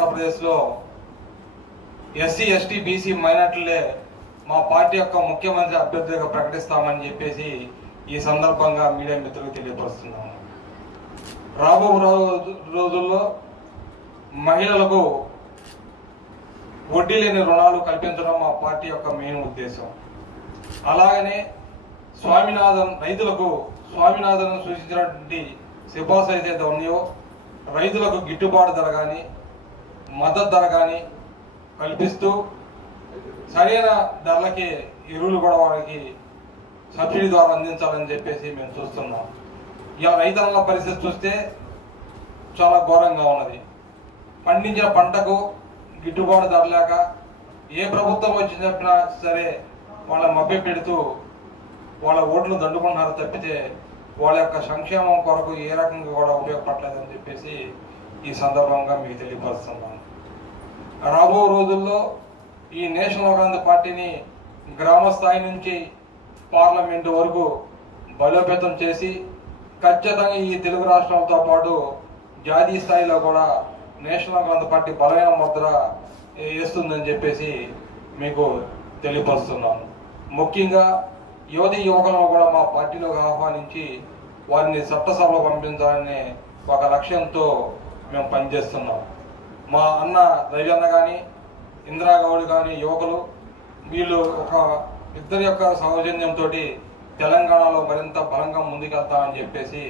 ఆంధ్రప్రదేశ్లో SC ST BC మైనార్టీలే మా party యొక్క ముఖ్యమంత్రి అభ్యర్థిగా ప్రకటిస్తామని చెప్పేసి ఈ సందర్భంగా మీడియా మిత్రులకు తెలియపరుస్తున్నాము. రాబో రోజుల్లో మహిళలకు వడ్డీ లేని రుణాలు కల్పించడం మా పార్టీ యొక్క మెయిన్ ఉద్దేశం. అలాగనే రైతులకు స్వామినాథన్ సూచించినటువంటి సిఫార్సు అయితే ఉన్నాయో రైతులకు గిట్టుబాటు ధర కానీ మద్దతు ధర కానీ కల్పిస్తూ సరైన ధరలకి ఎరువులు కూడా వారికి సబ్సిడీ ద్వారా అందించాలని చెప్పేసి మేము చూస్తున్నాం. ఇక రైతన్నల పరిస్థితి చూస్తే చాలా ఘోరంగా ఉన్నది. పండించిన పంటకు గిట్టుబాటు ధర లేక ఏ ప్రభుత్వం వచ్చి చెప్పినా సరే వాళ్ళ మభ్య పెడుతూ వాళ్ళ ఓట్లు దండుకుంటున్నారు తప్పితే వాళ్ళ యొక్క సంక్షేమం కొరకు ఏ రకంగా కూడా ఉపయోగపడలేదని చెప్పేసి ఈ సందర్భంగా మీకు తెలియపరుస్తున్నాను. రాబో రోజుల్లో ఈ నేషనల్ కాంగ్రెస్ పార్టీని గ్రామ స్థాయి నుంచి పార్లమెంటు వరకు బలోపేతం చేసి ఖచ్చితంగా ఈ తెలుగు రాష్ట్రాలతో పాటు జాతీయ స్థాయిలో కూడా నేషనల్ కాంగ్రెస్ పార్టీ బలమైన ముద్ర వేస్తుందని చెప్పేసి మీకు తెలియపరుస్తున్నాను. ముఖ్యంగా యువకులను కూడా మా పార్టీలోకి ఆహ్వానించి వారిని చట్టసభలో పంపించాలనే ఒక లక్ష్యంతో మేము పనిచేస్తున్నాం. మా అన్న రవి అన్న కానీ ఇందిరాగౌడ్ కానీ యువకులు వీళ్ళు ఇద్దరి యొక్క సౌజన్యంతో తెలంగాణలో మరింత బలంగా ముందుకెళ్తామని చెప్పేసి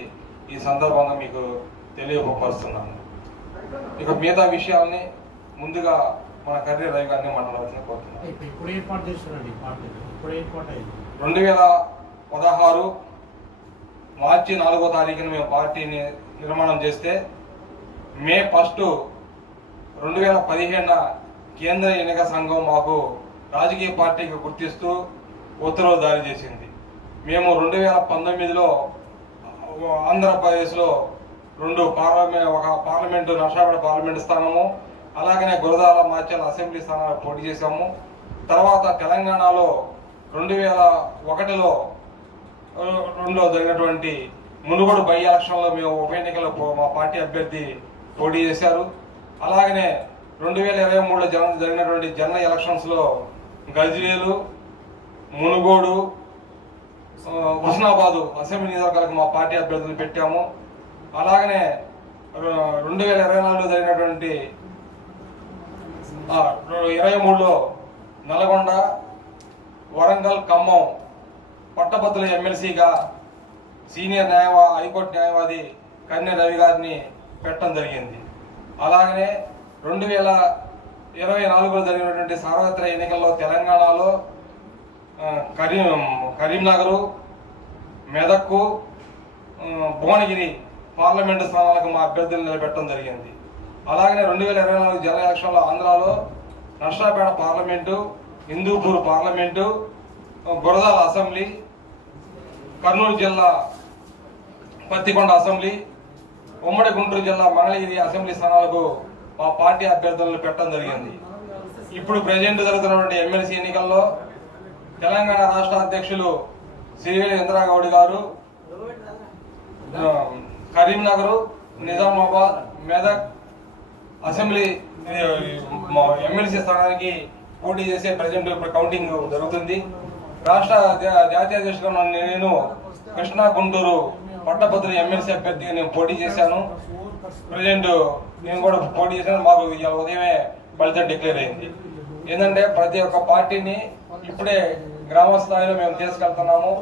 ఈ సందర్భంగా మీకు తెలియపరుస్తున్నాను. ఇక మిగతా విషయాల్ని ముందుగా మన కర్రీ రవి గారిని మాట్లాడాల్సిన కోరుతున్నాను. 2016 మార్చి 4వ తారీఖున మేము పార్టీని నిర్మాణం చేస్తే మే 1 2017 కేంద్ర ఎన్నికల సంఘం మాకు రాజకీయ పార్టీకి గుర్తిస్తూ ఉత్తర్వులు జారీ చేసింది. మేము 2019లో ఆంధ్రప్రదేశ్లో ఒక పార్లమెంటు నర్సాపేట పార్లమెంటు స్థానము అలాగనే గురదాల మాచల్ అసెంబ్లీ స్థానాలు పోటీ చేశాము. తర్వాత తెలంగాణలో 2001లో జరిగినటువంటి మునుగోడు బై ఎలక్షన్లో మేము ఉప ఎన్నికల్లో మా పార్టీ అభ్యర్థి పోటీ చేశారు. అలాగనే 2023లో జరిగినటువంటి జనరల్ ఎలక్షన్స్ లో గజ్వేలు, మునుగోడు, హుస్నాబాదు అసెంబ్లీ నియోజకవర్గాలకు మా పార్టీ అభ్యర్థులు పెట్టాము. అలాగనే 2024లో జరిగినటువంటి 23లో నల్గొండ, వరంగల్, ఖమ్మం పట్టభద్రుల ఎమ్మెల్సీగా సీనియర్ హైకోర్టు న్యాయవాది కన్నె రవి గారిని పెట్టడం జరిగింది. అలాగనే 2024లో జరిగినటువంటి సార్వత్రిక ఎన్నికల్లో తెలంగాణలో కరీంనగర్, మెదక్, భువనగిరి పార్లమెంటు స్థానాలకు మా అభ్యర్థులను నిలబెట్టడం జరిగింది. అలాగనే 2024 జనరల్ ఎలక్షన్లో ఆంధ్రాలో Narsapeta parliament, Hindupur parliament, Gurazala assembly, Kurnool జిల్లా పత్తికొండ అసెంబ్లీ, ఉమ్మడి గుంటూరు జిల్లా మంగళగిరి అసెంబ్లీ స్థానాలకు మా పార్టీ అభ్యర్థులను పెట్టడం జరిగింది. ఇప్పుడు ప్రెజెంట్ జరుగుతున్నటువంటి ఎమ్మెల్సీ ఎన్నికల్లో తెలంగాణ రాష్ట్ర అధ్యక్షులు సిరివేలి ఇందిరాగౌడ్ గారు కరీంనగర్, నిజామాబాద్, మెదక్ అసెంబ్లీ ఎమ్మెల్సీ స్థానానికి పోటీ చేసే ప్రజెంట్ ఇప్పుడు కౌంటింగ్ జరుగుతుంది. రాష్ట్ర జాతీయ అధ్యక్షులుగా నేను కృష్ణా, గుంటూరు పట్టభద్రుల ఎమ్మెల్సీ అభ్యర్థిగా నేను పోటీ చేశాను. ప్రజెంట్ నేను కూడా పోటీ చేశాను. మాకు ఉదయమే ఫలితం డిక్లేర్ అయింది. ఏంటంటే ప్రతి ఒక్క పార్టీని ఇప్పుడే గ్రామ స్థాయిలో మేము తీసుకెళ్తున్నాము.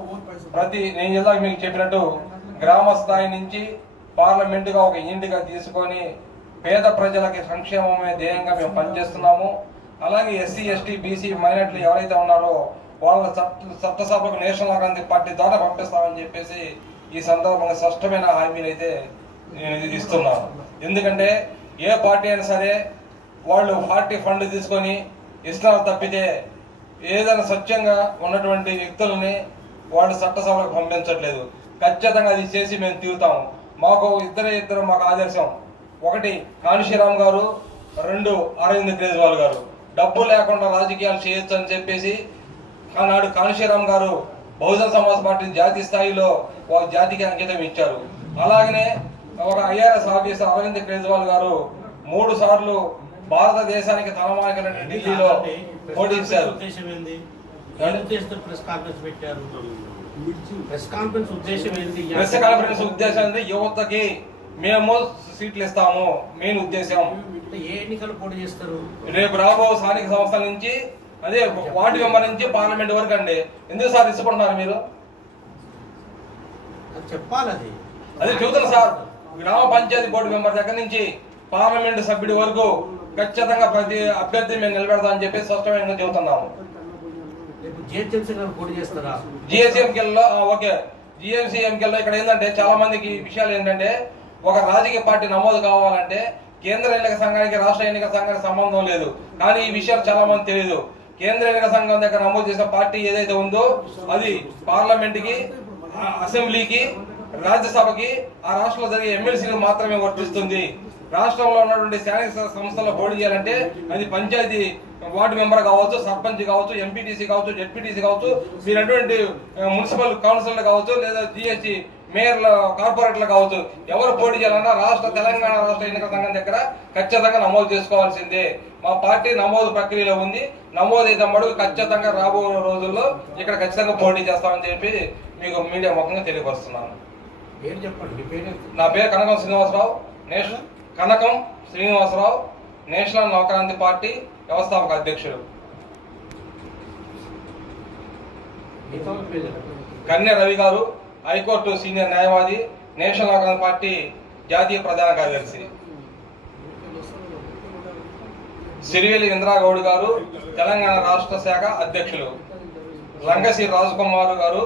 నేను జిల్లాకి మీకు చెప్పినట్టు గ్రామ స్థాయి నుంచి పార్లమెంటుగా ఒక యూనిట్గా తీసుకొని పేద ప్రజలకి సంక్షేమమే ధ్యేయంగా మేము పనిచేస్తున్నాము. అలాగే ఎస్సీ ఎస్టీ బీసీ మైనార్టీలు ఎవరైతే ఉన్నారో వాళ్ళ చట్టసభకు నేషనల్ కాంగ్రెస్ పార్టీ ద్వారా పంపిస్తామని చెప్పేసి ఈ సందర్భంగా స్పష్టమైన హామీలు అయితే ఇస్తున్నారు. ఎందుకంటే ఏ పార్టీ అయినా సరే వాళ్ళు పార్టీ ఫండ్ తీసుకొని ఇస్తున్నారు తప్పితే ఏదైనా స్వచ్ఛంగా ఉన్నటువంటి వ్యక్తులని వాళ్ళు చట్టసభలకు పంపించట్లేదు. ఖచ్చితంగా అది చేసి మేము తీరుతాము. మాకు ఇద్దరు మాకు ఆదర్శం. ఒకటి కాన్షీరామ్ గారు, 2 అరవింద్ కేజ్రీవాల్ గారు. డబ్బు లేకుండా రాజకీయాలు చేయొచ్చు అని చెప్పేసి ఆనాడు కాన్షీరామ్ గారు బహుజన సమాజ్ పార్టీ జాతీయ స్థాయిలో ఒక జాతికి అంకితం ఇచ్చారు. అలాగనే ఒక ఐఆర్ఎస్ ఆఫీసర్ అరవింద్ కేజ్రీవాల్ గారు 3 సార్లు భారతదేశానికి తలమానికైన ఢిల్లీలో పోటీ చేశారు. ప్రెస్ కాన్ఫరెన్స్ ఉద్దేశం ఏంటి? యువతకి మేము సీట్లు ఇస్తాము మెయిన్ ఉద్దేశం. ఏ ఎన్నికలు పోటీ చేస్తారు? రేపు రాబో స్థానిక సంస్థల నుంచి, అదే వార్డు మెంబర్ నుంచి పార్లమెంట్ వరకు అండి. ఎందుకు సార్ ఇష్టపడుతున్నారు మీరు? చెప్పాలి. అదే చెబుతున్నా సార్, గ్రామ పంచాయతీ బోర్డు మెంబర్ దగ్గర నుంచి పార్లమెంట్ సభ్యుడి వరకు ఖచ్చితంగా ప్రతి అభ్యర్థి మేము నిలబెడతామని చెప్పి స్పష్టంగా చెబుతున్నాము. జిహెచ్ఎంకెల్లో ఓకే, జిఎంసీఎంకెల్లో ఇక్కడ ఏంటంటే చాలా మందికి విషయాలు ఏంటంటే, ఒక రాజకీయ పార్టీ నమోదు కావాలంటే కేంద్ర ఎన్నికల సంఘానికి రాష్ట్ర ఎన్నికల సంఘానికి సంబంధం లేదు. కానీ ఈ విషయాలు చాలా మంది తెలియదు. కేంద్ర ఎన్నికల సంఘం దగ్గర నమోదు చేసిన పార్టీ ఏదైతే ఉందో అది పార్లమెంట్ కి, అసెంబ్లీకి, రాజ్యసభకి, ఆ రాష్ట్రంలో జరిగే ఎమ్మెల్సీలకు మాత్రమే వర్తిస్తుంది. రాష్ట్రంలో ఉన్నటువంటి స్థానిక సంస్థల్లో పోటీ చేయాలంటే అది పంచాయతీ వార్డు మెంబర్ కావచ్చు, సర్పంచ్ కావచ్చు, ఎంపీటీసీ కావచ్చు, జెడ్పీటీసీ కావచ్చు, మీరటువంటి మున్సిపల్ కౌన్సిలర్ కావచ్చు, లేదా జిహెచ్ మేయర్ల కార్పొరేటర్లు కావచ్చు, ఎవరు పోటీ చేయాలన్నా తెలంగాణ రాష్ట్ర ఎన్నికల సంఘం దగ్గర ఖచ్చితంగా నమోదు చేసుకోవాల్సిందే. మా పార్టీ నమోదు ప్రక్రియలో ఉంది. నమోదు అయితే మడుగు ఖచ్చితంగా రాబో రోజుల్లో ఇక్కడ ఖచ్చితంగా పోటీ చేస్తామని చెప్పి మీకు మీడియా ముఖంగా తెలియపరుస్తున్నాను. నా పేరు కనకం శ్రీనివాసరావు, నేషనల్ నవక్రాంతి పార్టీ వ్యవస్థాపక అధ్యక్షుడు. కన్య రవి గారు, హైకోర్టు సీనియర్ న్యాయవాది, నేషనల్ నవక్రాంతి పార్టీ జాతీయ ప్రధాన కార్యదర్శి. సిరివేలి ఇంద్రాగౌడ్ గారు, తెలంగాణ రాష్ట్ర శాఖ అధ్యక్షులు. లంగసి రాజకుమార్ గారు,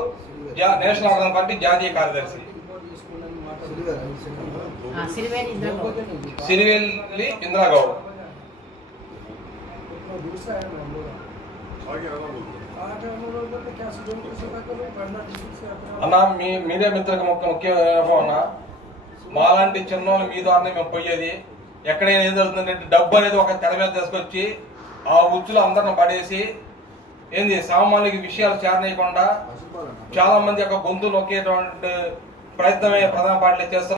నేషనల్ నవక్రాంతి పార్టీ జాతీయ కార్యదర్శి. సిరివేలి ఇంద్రాగౌడ్. అన్నా, మీ మీడియా మిత్రులకు ముఖ్య అన్నా, మాలాంటి చిన్నోళ్ళు మీ ద్వారానే మేము పోయేది. ఎక్కడైనా ఏం జరుగుతుందంటే డబ్బు అనేది ఒక తెర మీద తీసుకొచ్చి ఆ ఉచ్చులో అందరిని పడేసి ఏంది సామాన్యులకి విషయాలు చేరనీయకుండా చాలా మంది యొక్క గొంతు నొక్కేటువంటి ప్రయత్నమే ప్రధాన పార్టీలు చేస్తారు.